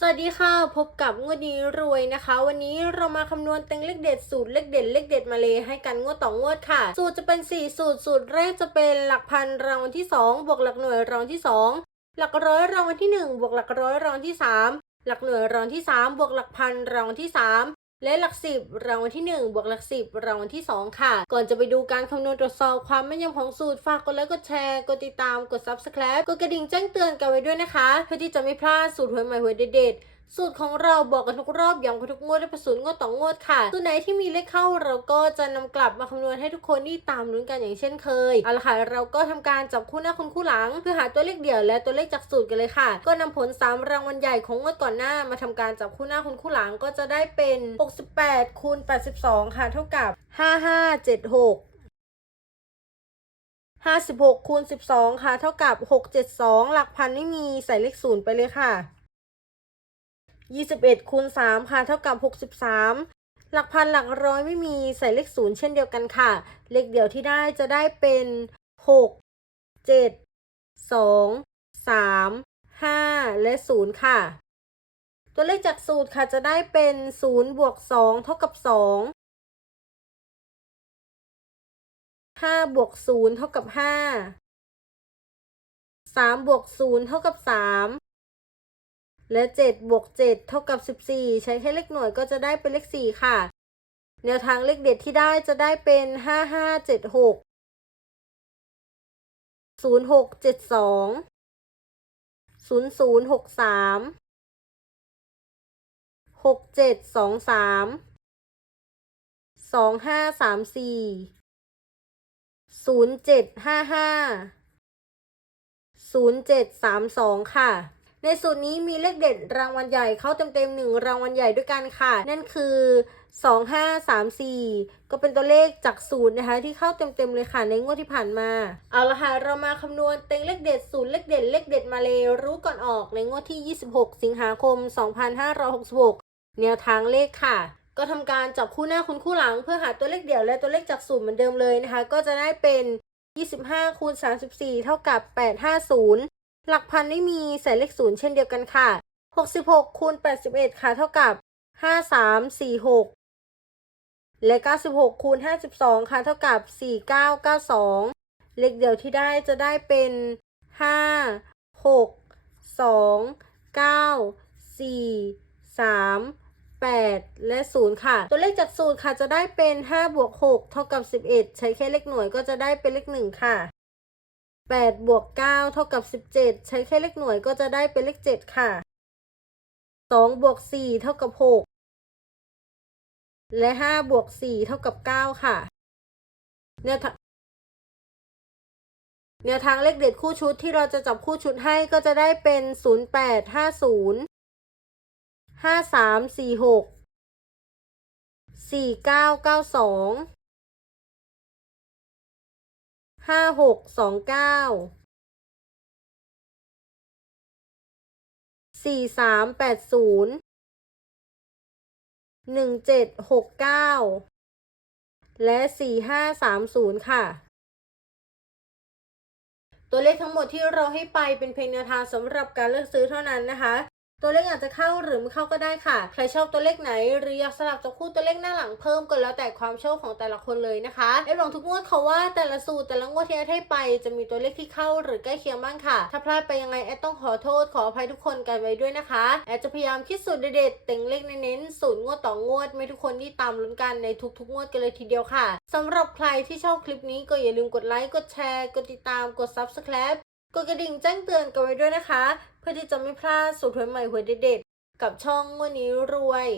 สวัสดีค่ะ พบกับงวดนี้รวยนะคะ วันนี้เรามาคำนวณเต็งเลขเด็ดสูตรเลขเด็ดเลขเด็ดมาเลยให้กันงวดต่องวดค่ะ สูตรจะเป็น 4 สูตร สูตรแรกจะเป็นหลักพันรางวัลที่ 2 บวกหลักหน่วยรางวัลที่ 2 หลักร้อยรางวัลที่ 1 บวกหลักร้อยรางวัลที่ 3 หลักหน่วยรางวัลที่ 3 บวกหลักพันรางวัลที่ 3 และหลักสิบรางวัลที่ 1 บวกหลักสิบรางวัลที่ 2 ค่ะ ก่อนจะไปดูการคำนวณตรวจสอบความแม่นยำของสูตรฝากกดไลค์กดแชร์กดติดตามกด subscribe กดกระดิ่งแจ้งเตือนกันไว้ด้วยนะคะ เพื่อที่จะไม่พลาดสูตรหวยใหม่หวยเด็ดๆ สูตรของเราบอกกันทุกรอบย้ำกันทุกงวดได้ประสูตรงวดต่องวดค่ะสูตรไหนที่มีเลขเข้าเราก็จะนำกลับมาคำนวณให้ทุกคนที่ตามลุ้นกันอย่างเช่นเคยเอาละค่ะเราก็ทำการจับคู่หน้าคุณคู่หลัง เพื่อหาตัวเลขเดี่ยวและตัวเลขจากสูตรกันเลยค่ะ ก็นำผล 3 รางวัลใหญ่ของงวดก่อนหน้า มาทำการจับคู่หน้าคุณคู่หลังก็จะได้เป็น 68คูณ82 ค่ะเท่ากับ 5576 56คูณ12 ค่ะ เท่ากับ 672 หลักพันไม่มีใส่เลขศูนย์ไปเลยค่ะ 21คูณ3ค่ะเท่ากับ 63 หลักพันหลักร้อยไม่มีใส่เลขศูนย์เช่นเดียวกันค่ะ เลขเดียวที่ได้จะได้เป็น 6 7 2 3 5 และ 0 ค่ะ ตัวเลขจากสูตรค่ะจะได้เป็น 0 บวก 2 เท่ากับ 2 5 บวก 0 เท่ากับ 5 3 บวก 0 เท่ากับ 3 และ7บวก7เท่ากับ 14 ใช้แค่เลขหน่วยก็จะได้เป็นเลข 4 ค่ะ แนวทางเลขเด็ดที่ได้จะได้เป็น 5576 0672 0063 6723 2534 0755 0732 ค่ะ ในสูตรนี้มีเลขเด็ดรางวัลใหญ่เข้าเต็มๆหนึ่งรางวัลใหญ่ด้วยกันค่ะ นั่นคือ 2534 ก็เป็นตัวเลขจากสูตรนะคะที่เข้าเต็มๆเลยค่ะ ในงวดที่ผ่านมา เอาละค่ะ เรามาคำนวณเต็งเลขเด็ดสูตรเลขเด็ดเลขเด็ดมาเลยรู้ก่อนออกในงวดที่ 26 สิงหาคม 2566 แนวทางเลขค่ะก็ทำการจับคู่หน้าคุณคู่หลังเพื่อหาตัวเลขเดี่ยวและตัวเลขจากสูตรเหมือนเดิมเลยนะคะ ก็จะได้เป็น 25คูณ34 เท่ากับ 850 หลักพันไม่มีใส่เลขศูนย์เช่นเดียวกันค่ะ 66คูณ81 ค่ะ เท่ากับ 5346 และ 96คูณ52 ค่ะ เท่ากับ 4992 เลขเดียวที่ได้จะได้เป็น 5 6 2 9 4 3 8 และ 0 ค่ะ ตัวเลขจากสูตรค่ะจะได้เป็น 5 บวก 6 เท่ากับ 11 ใช้แค่เลขหน่วยก็จะได้เป็นเลข 1 ค่ะ 8 บวก 9 เท่ากับ 17 ใช้แค่เลขหน่วยก็จะได้เป็นเลข 7 ค่ะ 2 บวก 4 เท่ากับ 6 และ 5 บวก 4 เท่ากับ 9 ค่ะแนวทางแนวทางเลขเด็ดคู่ชุดที่เราจะจับคู่ชุดให้ก็จะได้เป็น 0850ห้าสามสี่ ห้าหกสองเก้าสี่สามแปดศูนย์หนึ่งเจ็ดหกเก้าและสี่ห้าสามศูนย์ค่ะ ตัวเลขทั้งหมดที่เราให้ไปเป็นเพียงแนวทางสำหรับการเลือกซื้อเท่านั้นนะคะ ตัวเลขอาจจะเข้าหรือไม่เข้าก็ได้ค่ะ ใครชอบตัวเลขไหน หรืออยากสลับจับคู่ตัวเลขหน้าหลังเพิ่มก็แล้วแต่ความชอบของแต่ละคนเลยนะคะแอบลองทุกงวดเขาว่าแต่ละสูตรแต่ละงวดที่แอดให้ไป จะมีตัวเลขที่เข้าหรือใกล้เคียงบ้างค่ะ ถ้าพลาดไปยังไงแอดต้องขอโทษขออภัยทุกคนกันไว้ด้วยนะคะแอดจะพยายามคิดสูตรเด็ดๆเต็งเลขเน้นๆสูตรงวดต่องวดไม่ทุกคนที่ตามลุ้นกันในทุกๆงวดกันเลยทีเดียวค่ะสำหรับใครที่ชอบคลิปนี้ก็อย่าลืมกดไลค์กดแชร์กดติดตามกด subscribe กดกระดิ่งแจ้งเตือนกันไว้ด้วยนะคะ เพื่อที่จะไม่พลาดสูตรหวยใหม่หวยเด็ดๆกับช่องวันนี้รวย